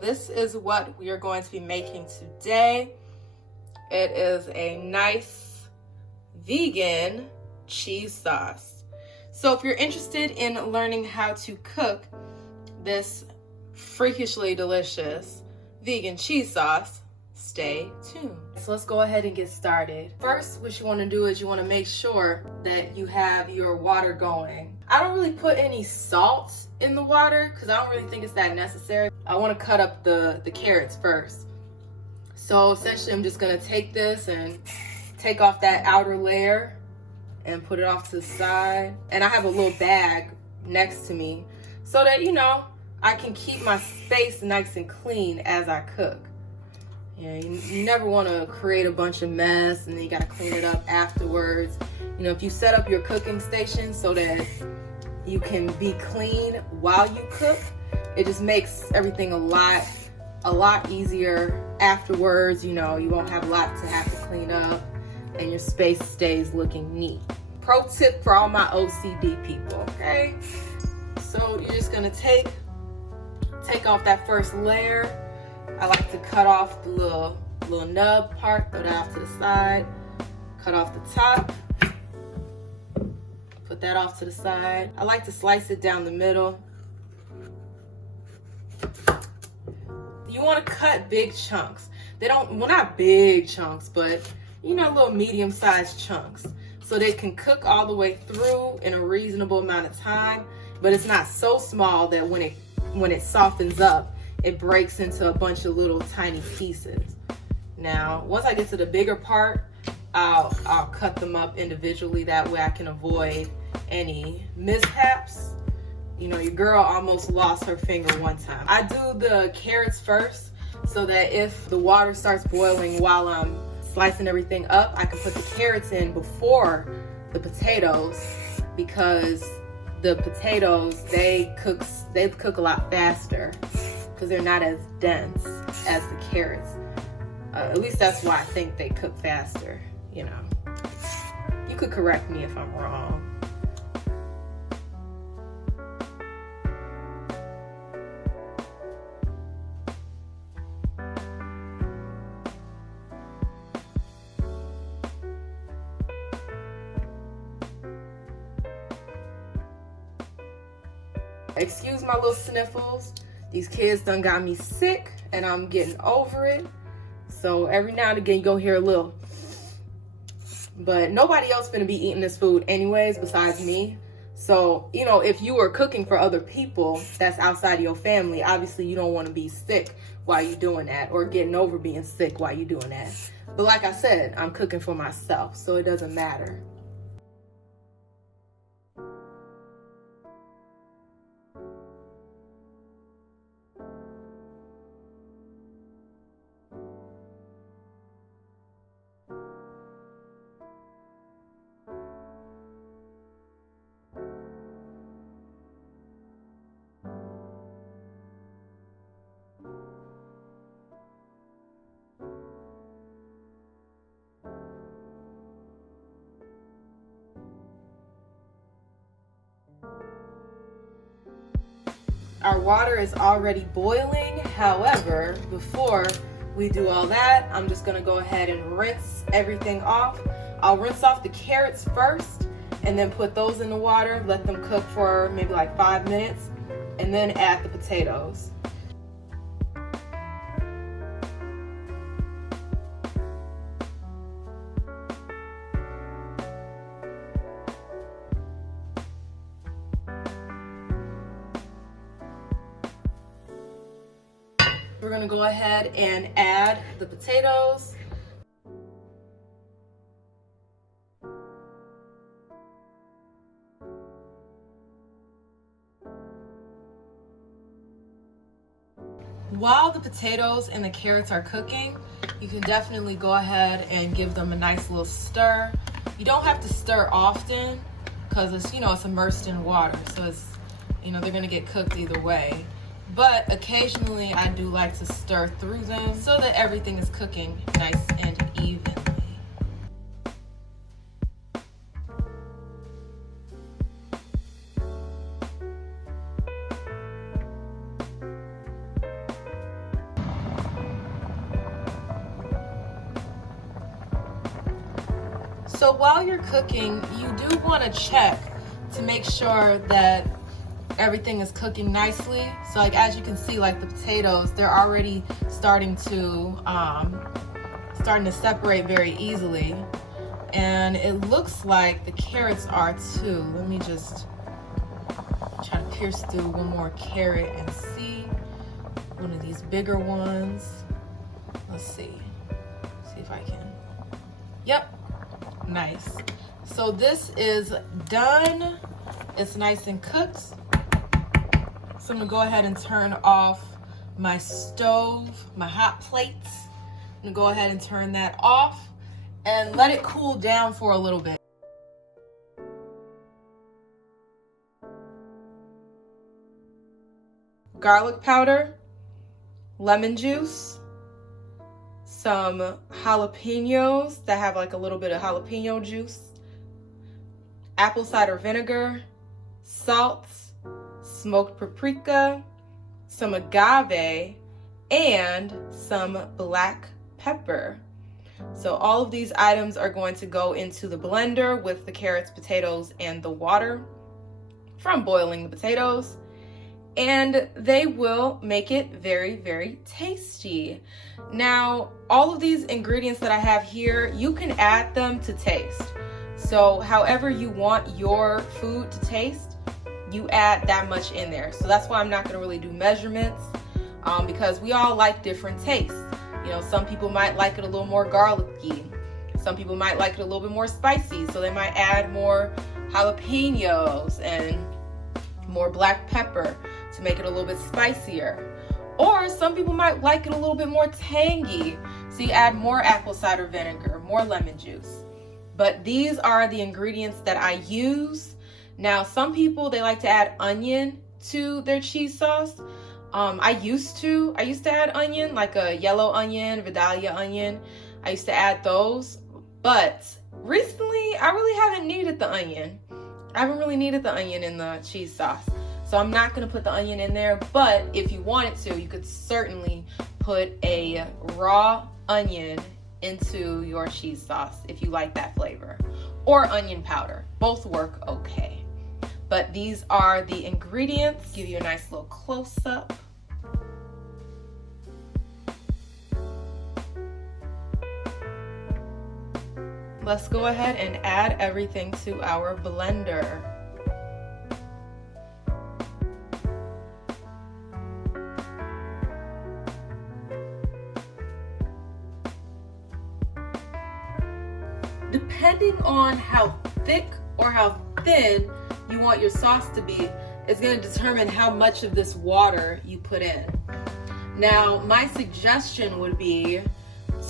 This is what we are going to be making today. It is a nice vegan cheese sauce. So if you're interested in learning how to cook this freakishly delicious vegan cheese sauce, stay tuned. So let's go ahead and get started. First, what you want to do is you want to make sure that you have your water going. I don't really put any salt in the water because I don't really think it's that necessary. I want to cut up the carrots first. So essentially I'm just going to take this and take off that outer layer and put it off to the side. And I have a little bag next to me so that, I can keep my space nice and clean as I cook. Yeah, you never want to create a bunch of mess and then you got to clean it up afterwards. If you set up your cooking station so that you can be clean while you cook, it just makes everything a lot easier afterwards. You won't have a lot to have to clean up and your space stays looking neat. Pro tip for all my OCD people, okay? So you're just gonna take off that first layer. I like to cut off the little nub part, throw that off to the side, cut off the top, put that off to the side. I like to slice it down the middle. You want to cut big chunks. Not big chunks, but little medium-sized chunks, so they can cook all the way through in a reasonable amount of time, but it's not so small that when it softens up, it breaks into a bunch of little tiny pieces. Now, once I get to the bigger part, I'll cut them up individually. That way I can avoid any mishaps. Your girl almost lost her finger one time. I do the carrots first so that if the water starts boiling while I'm slicing everything up, I can put the carrots in before the potatoes, because the potatoes, they cook a lot faster because they're not as dense as the carrots. At least that's why I think they cook faster. You could correct me if I'm wrong. Excuse my little sniffles. These kids done got me sick and I'm getting over it. So every now and again you go hear a little. But nobody else gonna be eating this food anyways besides me. So, if you are cooking for other people that's outside of your family, obviously you don't want to be sick while you're doing that, or getting over being sick while you're doing that. But like I said, I'm cooking for myself, so it doesn't matter. Our water is already boiling. However, before we do all that, I'm just gonna go ahead and rinse everything off. I'll rinse off the carrots first and then put those in the water, let them cook for maybe like 5 minutes, and then add the potatoes. We're gonna go ahead and add the potatoes. While the potatoes and the carrots are cooking, you can definitely go ahead and give them a nice little stir. You don't have to stir often because it's, it's immersed in water, so it's, they're gonna get cooked either way. But occasionally I do like to stir through them so that everything is cooking nice and evenly. So while you're cooking, you do want to check to make sure that everything is cooking nicely. So like as you can see, like the potatoes, they're already starting to separate very easily. And it looks like the carrots are too. Let me just try to pierce through one more carrot and see. One of these bigger ones. Let's see. See if I can. Yep. Nice. So this is done. It's nice and cooked. So I'm gonna go ahead and turn off my stove, my hot plate. I'm gonna go ahead and turn that off and let it cool down for a little bit. Garlic powder, lemon juice, some jalapenos that have like a little bit of jalapeno juice, apple cider vinegar, salt, smoked paprika, some agave, and some black pepper. So all of these items are going to go into the blender with the carrots, potatoes, and the water from boiling the potatoes. And they will make it very, very tasty. Now, all of these ingredients that I have here, you can add them to taste. So however you want your food to taste, you add that much in there. So that's why I'm not gonna really do measurements because we all like different tastes. You know, some people might like it a little more garlicky. Some people might like it a little bit more spicy. So they might add more jalapenos and more black pepper to make it a little bit spicier. Or some people might like it a little bit more tangy. So you add more apple cider vinegar, more lemon juice. But these are the ingredients that I use. Now, some people, they like to add onion to their cheese sauce. I used to add onion, like a yellow onion, Vidalia onion. I used to add those, but recently I really haven't needed the onion. I haven't really needed the onion in the cheese sauce. So I'm not gonna put the onion in there, but if you wanted to, you could certainly put a raw onion into your cheese sauce if you like that flavor, or onion powder. Both work okay. But these are the ingredients. Give you a nice little close-up. Let's go ahead and add everything to our blender. Depending on how thick or how thin you want your sauce to be is going to determine how much of this water you put in. Now, my suggestion would be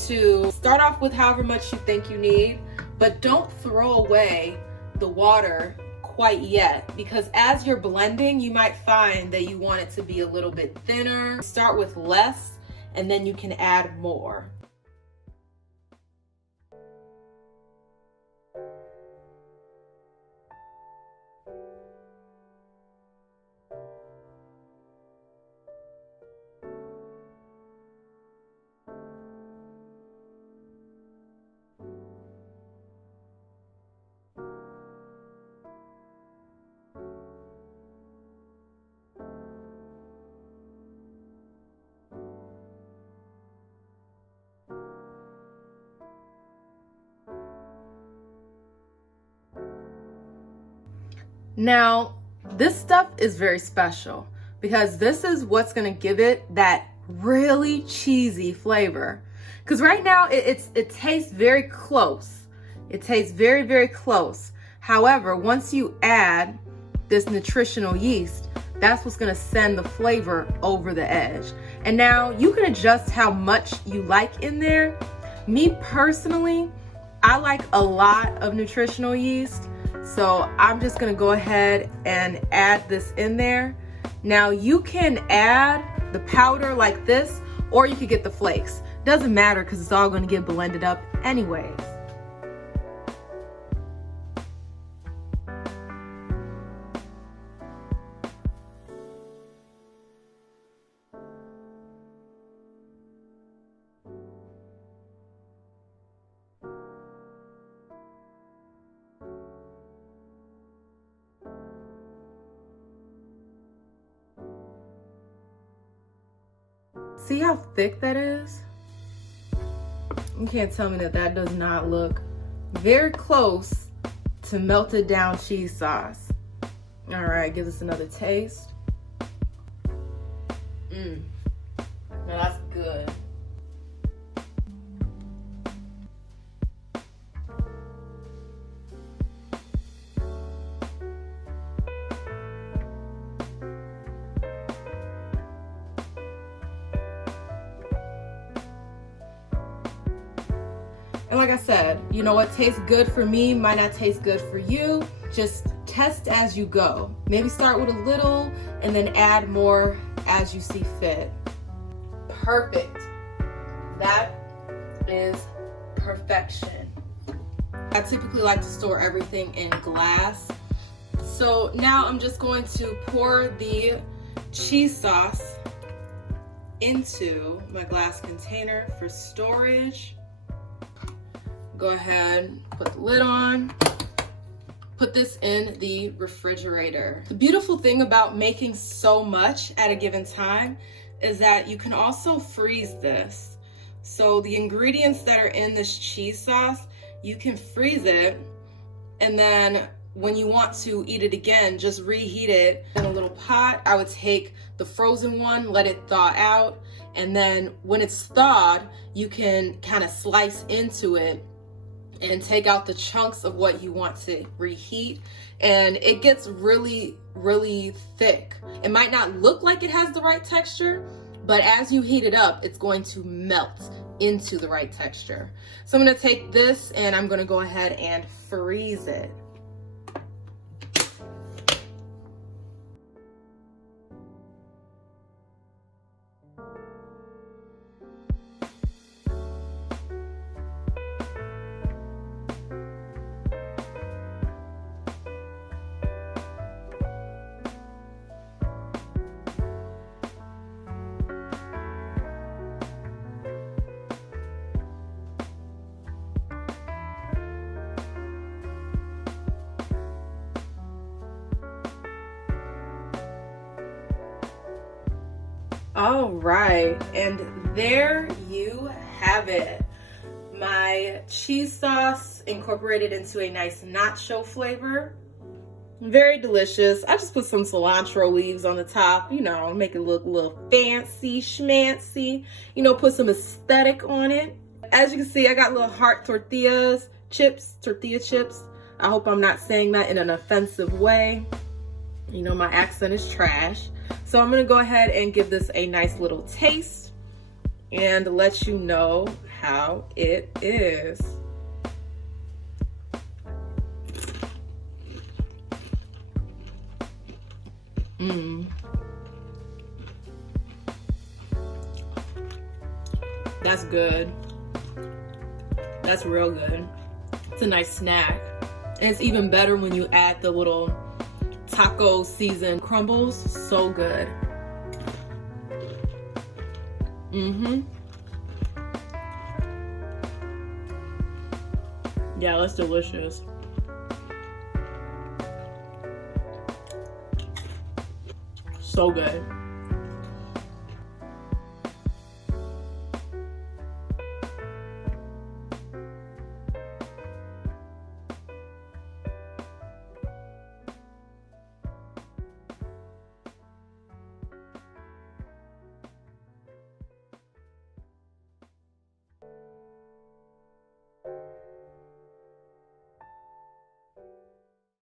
to start off with however much you think you need, but don't throw away the water quite yet, because as you're blending, you might find that you want it to be a little bit thinner. Start with less, and then you can add more. Now, this stuff is very special because this is what's gonna give it that really cheesy flavor. Because right now it tastes very close. It tastes very, very close. However, once you add this nutritional yeast, that's what's gonna send the flavor over the edge. And now you can adjust how much you like in there. Me personally, I like a lot of nutritional yeast. So I'm just gonna go ahead and add this in there. Now you can add the powder like this, or you could get the flakes. Doesn't matter because it's all gonna get blended up anyways. See how thick that is? You can't tell me that that does not look very close to melted down cheese sauce. All right, give this another taste. Now that's good. And like I said, you know what tastes good for me might not taste good for you. Just test as you go. Maybe start with a little and then add more as you see fit. Perfect. That is perfection. I typically like to store everything in glass. So now I'm just going to pour the cheese sauce into my glass container for storage. Go ahead, put the lid on. Put this in the refrigerator. The beautiful thing about making so much at a given time is that you can also freeze this. So the ingredients that are in this cheese sauce, you can freeze it, and then when you want to eat it again, just reheat it in a little pot. I would take the frozen one, let it thaw out, and then when it's thawed, you can kind of slice into it and take out the chunks of what you want to reheat, and it gets really, really thick. It might not look like it has the right texture, but as you heat it up, it's going to melt into the right texture. So I'm gonna take this and I'm gonna go ahead and freeze it. All right, and there you have it. My cheese sauce incorporated into a nice nacho flavor. Very delicious. I just put some cilantro leaves on the top, you know, make it look a little fancy, schmancy, you know, put some aesthetic on it. As you can see, I got little heart tortilla chips. I hope I'm not saying that in an offensive way. You know, my accent is trash. So I'm gonna go ahead and give this a nice little taste and let you know how it is. That's good. That's real good. It's a nice snack. And it's even better when you add the little taco seasoned crumbles. So good. Yeah, that's delicious. So good.